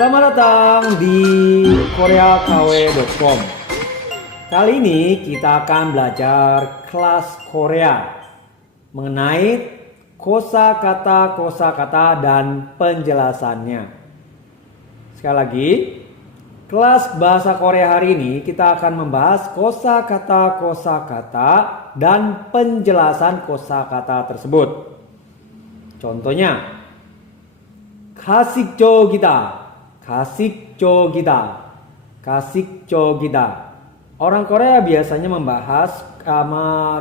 Selamat datang di koreakw.com. Kali ini kita akan belajar kelas Korea mengenai kosakata dan penjelasannya. Sekali lagi, kelas bahasa Korea hari ini kita akan membahas kosakata dan penjelasan kosakata tersebut. Contohnya, 가식적이다. Orang Korea biasanya membahas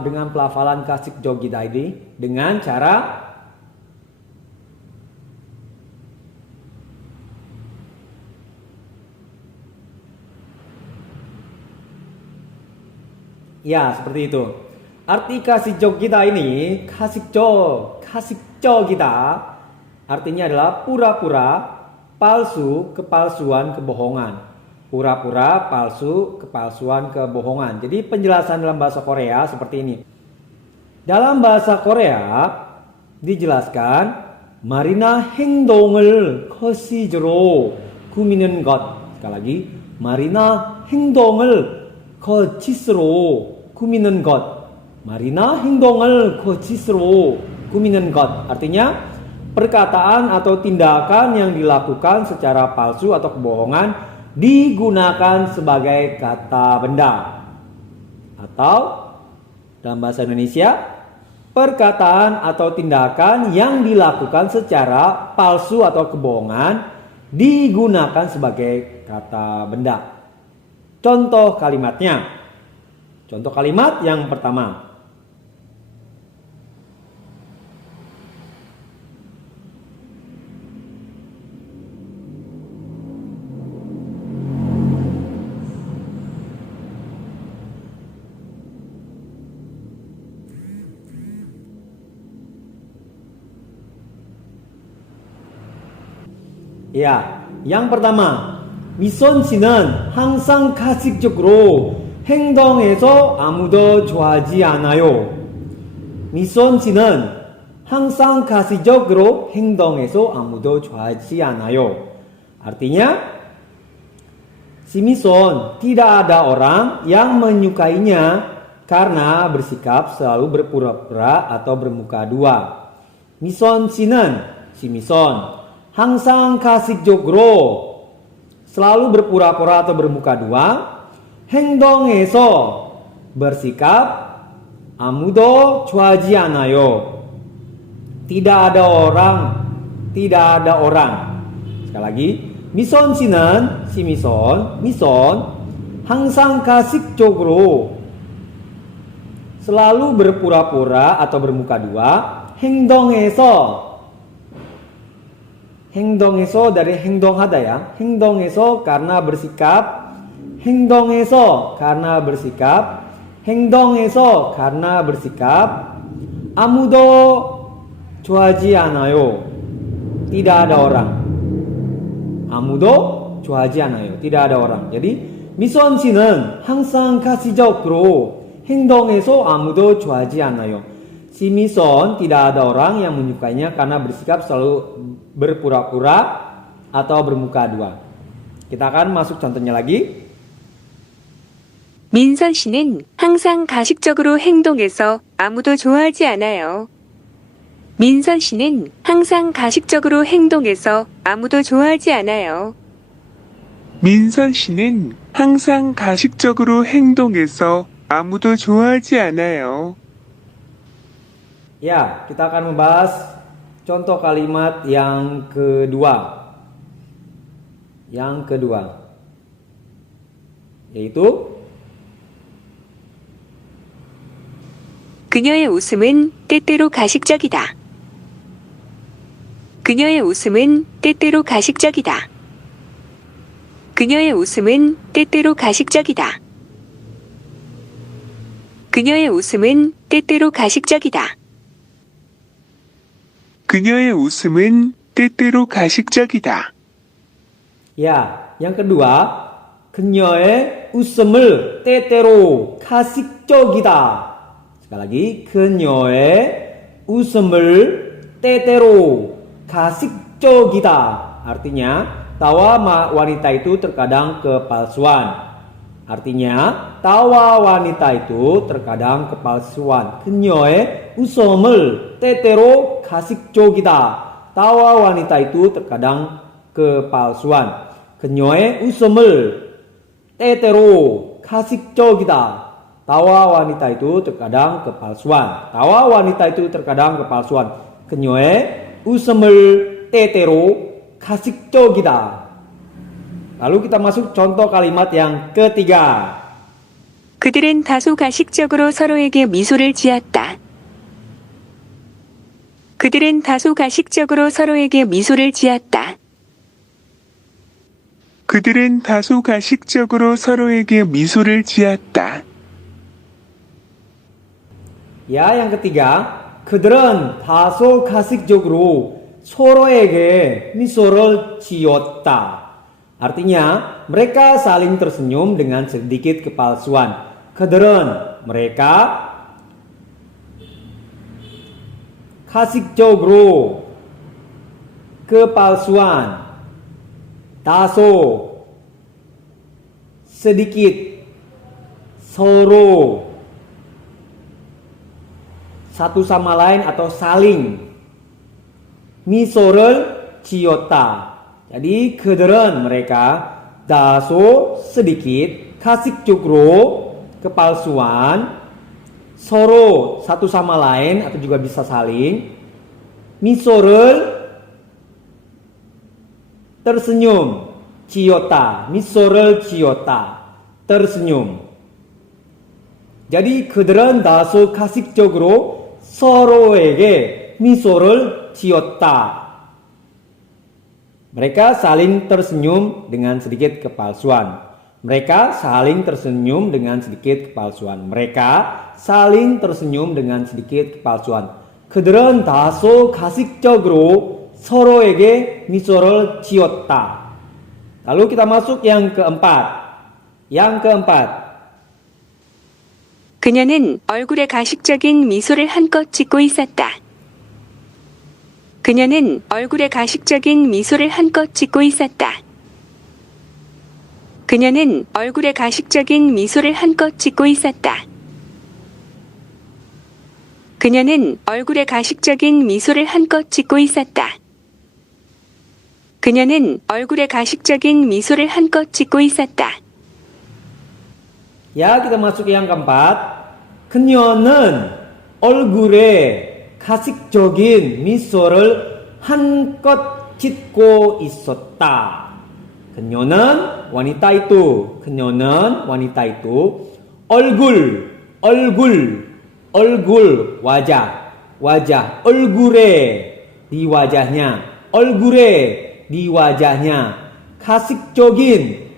dengan pelafalan 가식적이다 ini dengan cara ya seperti itu. Arti 가식적이다 ini 가식적이다 artinya adalah pura-pura, palsu, kepalsuan, kebohongan. Pura-pura, palsu, kepalsuan, kebohongan. Jadi penjelasan dalam bahasa Korea seperti ini. Dalam bahasa Korea dijelaskan Marina 행동을 거짓으로 꾸미는 것. Sekali lagi, Marina 행동을 거짓으로 꾸미는 것. Marina 행동을 거짓으로 꾸미는 것. Artinya perkataan atau tindakan yang dilakukan secara palsu atau kebohongan digunakan sebagai kata benda. Atau dalam bahasa Indonesia, perkataan atau tindakan yang dilakukan secara palsu atau kebohongan digunakan sebagai kata benda. Contoh kalimatnya. Contoh kalimat yang pertama. Ya, yang pertama, 미선 씨는 항상 가식적으로 행동해서 아무도 좋아하지 않아요. 미선 씨는 항상 가식적으로 행동해서 아무도 좋아하지 않아요. Artinya, si Mison tidak ada orang yang menyukainya karena bersikap selalu berpura-pura atau bermuka dua. 미선 씨는 si Mison 항상 가식적으로 selalu berpura-pura atau bermuka dua. 행동해서 bersikap 아무도 좋아하지 않아요. Tidak ada orang. Sekali lagi, 미선 씨는 si Mison 항상 가식적으로 selalu berpura-pura atau bermuka dua. 행동해서 dari 행동하다 ya. 행동해서 karena bersikap. 행동해서 karena bersikap. 아무도 좋아하지 않아요. Tidak ada orang. 아무도 좋아하지 않아요. Tidak ada orang. Jadi 미선 씨는 항상 가식적으로 행동해서 아무도 좋아하지 않아요. Si Mison tidak ada orang yang menyukainya karena bersikap selalu berpura-pura atau bermuka dua. Kita akan masuk contohnya lagi. 민선 씨는 항상 가식적으로 행동해서 아무도 좋아하지 않아요. 민선 씨는 항상 가식적으로 행동해서 아무도 좋아하지 않아요. 민선 씨는 항상 가식적으로 행동해서 아무도 좋아하지 않아요. Ya, kita akan membahas contoh kalimat yang kedua. Yaitu 그녀의 웃음은 때때로 가식적이다. 그녀의 웃음은 때때로 가식적이다. 그녀의 웃음은 때때로 가식적이다. 그녀의 웃음은 때때로 가식적이다. 그녀의 웃음은 때때로 가식적이다. ya, yang kedua, 그녀의 웃음을 때때로 가식적이다. Sekali lagi, 그녀의 웃음을 때때로 가식적이다. Artinya, wanita itu terkadang kepalsuan. Artinya, tawa wanita itu terkadang kepalsuan. 그녀의 웃음을 때때로 가식적이다. Tawa wanita itu terkadang kepalsuan. 그녀의 웃음을 때때로 가식적이다. Tawa wanita itu terkadang kepalsuan. Tawa wanita itu terkadang kepalsuan. 그녀의 웃음을 때때로 가식적이다. Lalu kita masuk contoh kalimat yang ketiga. 그들은 다소 가식적으로 서로에게 미소를 지었다. 그들은 다소 가식적으로 서로에게 미소를 지었다. 그들은 다소 가식적으로 서로에게 미소를 지었다. Ya, yang ketiga, 그들은 다소 가식적으로 서로에게 미소를 지었다. Artinya, mereka saling tersenyum dengan sedikit kepalsuan. 그들은 mereka 가식적으로 kepalsuan. 다소 sedikit 서로 satu sama lain atau saling 미소를 지었다. Jadi 그들은 mereka 다소 sedikit 가식적으로 kepalsuan 서로 satu sama lain atau juga bisa saling 미소를 tersenyum 지었다. 미소를 지었다. tersenyum. Jadi 그들은 다소 가식적으로 서로에게 미소를 지었다. Mereka saling tersenyum dengan sedikit kepalsuan. Mereka saling tersenyum dengan sedikit kepalsuan. Mereka saling tersenyum dengan sedikit kepalsuan. 그들은 다소 가식적으로 서로에게 미소를 지었다. Lalu kita masuk yang keempat. Yang keempat. 그녀는 얼굴에 가식적인 미소를 한껏 짓고 있었다. 그녀는 얼굴에 가식적인 미소를 한껏 짓고 있었다. 그녀는 얼굴에 가식적인 미소를 한껏 짓고 있었다. 그녀는 얼굴에 가식적인 미소를 한껏 짓고 있었다. 그녀는 얼굴에 가식적인 미소를 한껏 짓고 있었다. Ya, kita masuk yang keempat. 그녀는 얼굴에 가식적인 미소를 한껏 짓고 있었다. 그녀는 wanita itu. 그녀는 wanita itu. 얼굴 wajah. 얼굴에 di wajahnya. 얼굴에 di wajahnya. 가식적인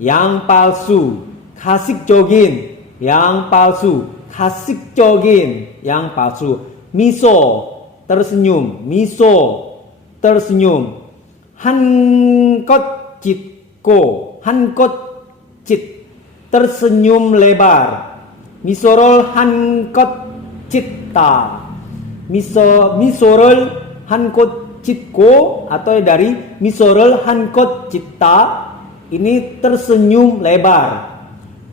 yang palsu. 가식적인 yang palsu. 가식적인 yang palsu. 미소 tersenyum. 한껏 짓고 tersenyum lebar. 미소를 한껏 짓다. 미소를 한껏 짓고 atau dari 미소를 한껏 짓다 ini tersenyum lebar.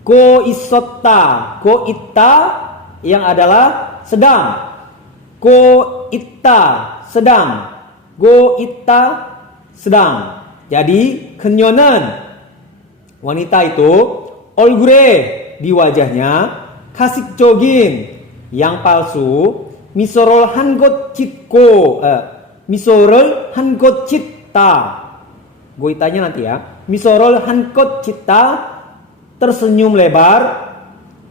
Ko 있었다 yang adalah sedang. Ko 있다 sedang. Jadi 그녀는 wanita itu 얼굴에 di wajahnya 가식적인 yang palsu 미소를 한껏 짓다. Goitanya nanti ya. 미소를 한껏 짓다 tersenyum lebar.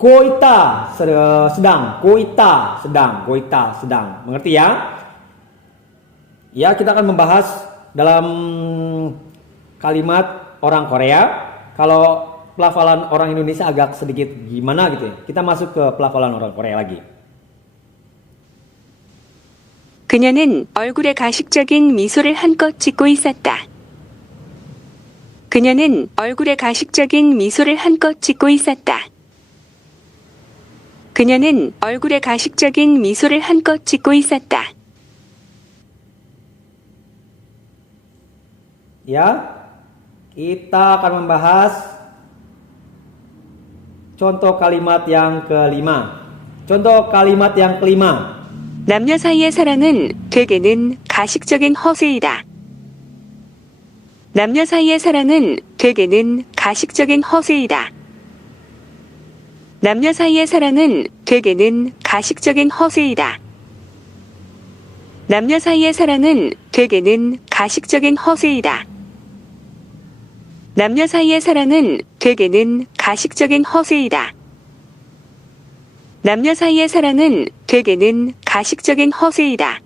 Goita sedang. Mengerti ya? Ya, kita akan membahas dalam kalimat orang Korea. Kalau pelafalan orang Indonesia agak sedikit gimana gitu ya. Kita masuk ke pelafalan orang Korea lagi. 그녀는 얼굴에 가식적인 미소를 한껏 짓고 있었다. 그녀는 얼굴에 가식적인 미소를 한껏 짓고 있었다. 그녀는 얼굴에 가식적인 미소를 한껏 짓고 있었다. Ya, kita akan membahas contoh kalimat yang kelima. Contoh kalimat yang kelima. 남녀 사이의 사랑은 대개는 가식적인 허세이다. 남녀 사이의 사랑은 대개는 가식적인 허세이다. 남녀 사이의 사랑은 대개는 가식적인 허세이다. 남녀 사이의 사랑은 대개는 가식적인 허세이다. 남녀 사이의 사랑은 대개는 가식적인 허세이다. 남녀 사이의 사랑은 대개는 가식적인 허세이다.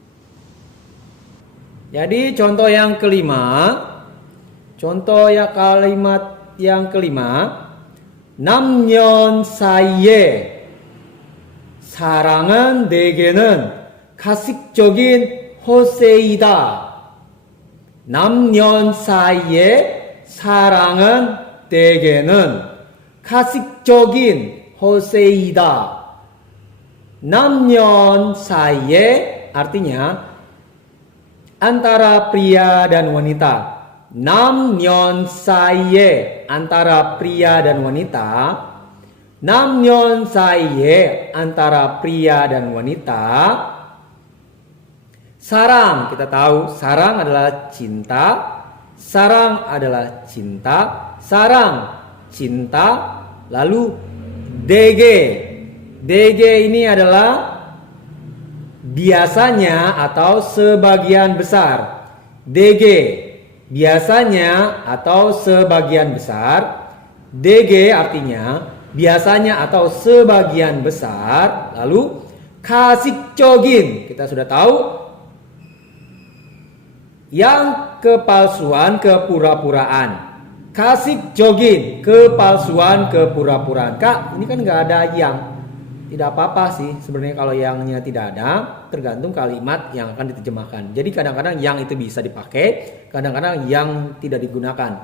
Jadi contoh yang kelima, contoh ya kalimat yang kelima, 남녀 사이의 사랑은 대개는 가식적인 허세이다. 남녀 사이의 사랑은 대개는 가식적인 허세이다. 남녀 saye artinya antara pria dan wanita. 남녀 saye antara pria dan wanita. 남녀 saye antara pria dan wanita. Sarang, kita tahu sarang adalah cinta. Sarang adalah cinta. Sarang, cinta. Lalu DG. DG ini adalah biasanya atau sebagian besar. DG biasanya atau sebagian besar. DG artinya biasanya atau sebagian besar. Lalu 가식적인, kita sudah tahu yang kepalsuan, kepura-puraan. 가식적인, kepalsuan, kepura-puraan. Kak, ini kan nggak ada yang. Tidak apa-apa sih sebenarnya kalau yangnya tidak ada, tergantung kalimat yang akan diterjemahkan. Jadi kadang-kadang yang itu bisa dipakai, kadang-kadang yang tidak digunakan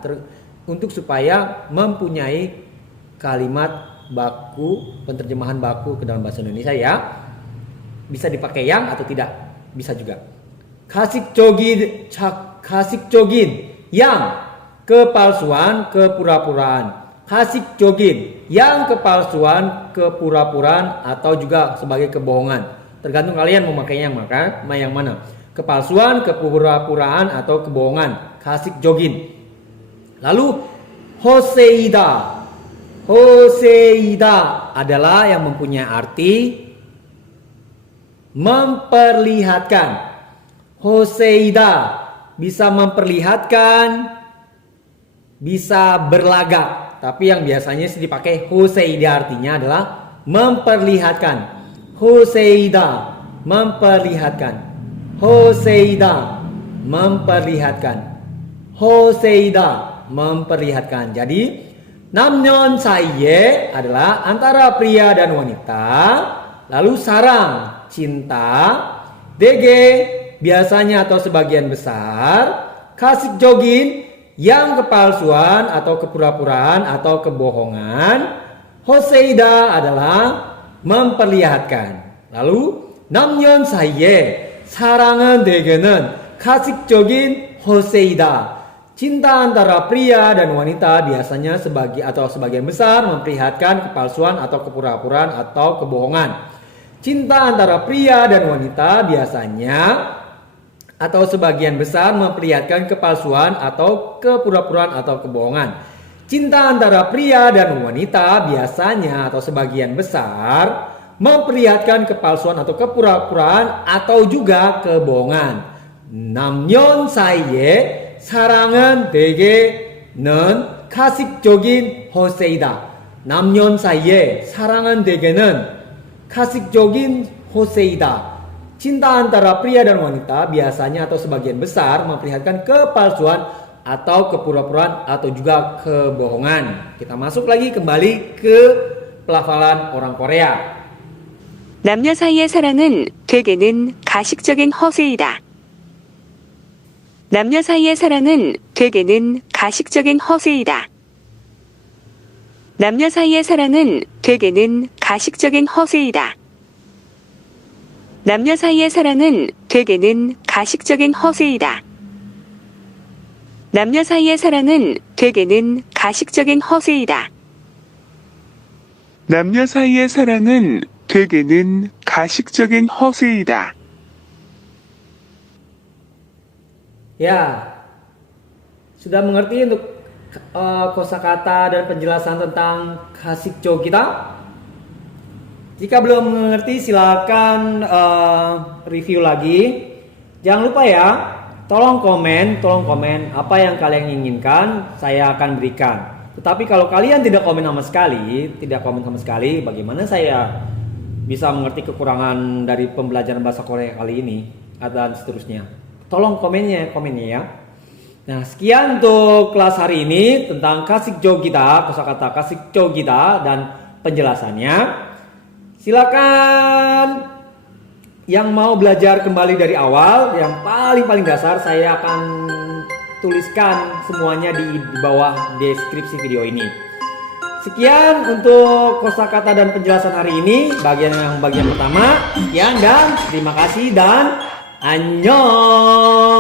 untuk supaya mempunyai kalimat baku, penerjemahan baku ke dalam bahasa Indonesia ya. Bisa dipakai yang atau tidak, bisa juga. 가식적인 yang kepalsuan, kepura-puraan. 가식적인 yang kepalsuan, kepura-puraan atau juga sebagai kebohongan. Tergantung kalian memakainya yang mana. Kepalsuan, kepura-puraan atau kebohongan. 가식적인. Lalu hoseida. Hoseida adalah yang mempunyai arti memperlihatkan. Hoseida bisa memperlihatkan, bisa berlagak. Tapi yang biasanya sih dipakai hoseida artinya adalah memperlihatkan. Hoseida, memperlihatkan. Hoseida, memperlihatkan. Hoseida, memperlihatkan. Jadi 남녀 사이에 adalah antara pria dan wanita. Lalu sarang, cinta. DG biasanya atau sebagian besar. 가식적인 yang kepalsuan atau kepura-puraan atau kebohongan. 호세이다 adalah memperlihatkan. Lalu 남녀 사이에 사랑은 대개는 가식적인 호세이다. Cinta antara pria dan wanita biasanya sebagian besar memperlihatkan kepalsuan atau kepura-puraan atau kebohongan. Cinta antara pria dan wanita biasanya atau sebagian besar memperlihatkan kepalsuan atau kepura-puraan atau kebohongan. Cinta antara pria dan wanita biasanya atau sebagian besar memperlihatkan kepalsuan atau kepura-puraan atau juga kebohongan. 남녀 사이에 사랑은 대개는 가식적인 허세이다. 남녀 사이에 사랑은 대개는 가식적인 허세이다. Cinta antara pria dan wanita biasanya atau sebagian besar memperlihatkan kepalsuan atau kepura-puraan atau juga kebohongan. Kita masuk lagi kembali ke pelafalan orang Korea. 남녀 사이의 사랑은 대개는 가식적인 허세이다. 남녀 사이의 사랑은 대개는 가식적인 허세이다. 남녀 사이의 사랑은 대개는 가식적인 허세이다. 남녀 사이의 사랑은 대개는 가식적인 허세이다. 남녀 사이의 사랑은 되게는 가식적인 허세이다. 남녀 사이의 사랑은 되게는 가식적인 허세이다. Ya, sudah mengerti untuk kosakata dan penjelasan tentang kasikjo kita? Jika belum mengerti silakan review lagi. Jangan lupa ya, tolong komen apa yang kalian inginkan, saya akan berikan. Tetapi kalau kalian tidak komen sama sekali, bagaimana saya bisa mengerti kekurangan dari pembelajaran bahasa Korea kali ini dan seterusnya. Tolong komennya ya. Nah, sekian untuk kelas hari ini tentang kasikjo kita, kosakata kasikjo kita dan penjelasannya. Silakan yang mau belajar kembali dari awal, yang paling dasar, saya akan tuliskan semuanya di bawah deskripsi video ini. Sekian untuk kosakata dan penjelasan hari ini, bagian pertama. Sekian dan terima kasih dan annyeong.